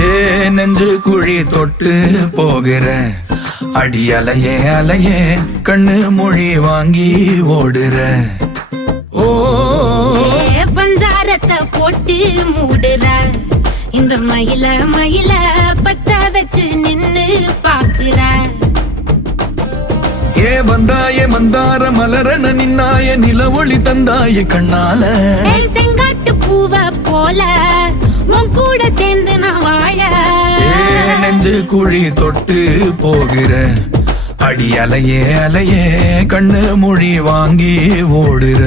ஏ நெஞ்சு குழி தொட்டு போகிற அடி அலையே அலையே கண்ணு மொழி வாங்கி ஓடுற. ஓ பஞ்சாரத்தை போட்டு மூடுற இந்த மயில மயில பத்த வச்சு நின்னு பாக்குற. ஏ வந்தாய மந்தார மலரன நின்னாய நில ஒளி தந்தாய கண்ணால. செங்காட்டு பூவ போல உன் கூட சேர்ந்து நான் வாழ. நெஞ்சு குழி தொட்டு போகிற அடி அலையே அலையே கண்ணு மொழி வாங்கி ஓடுற.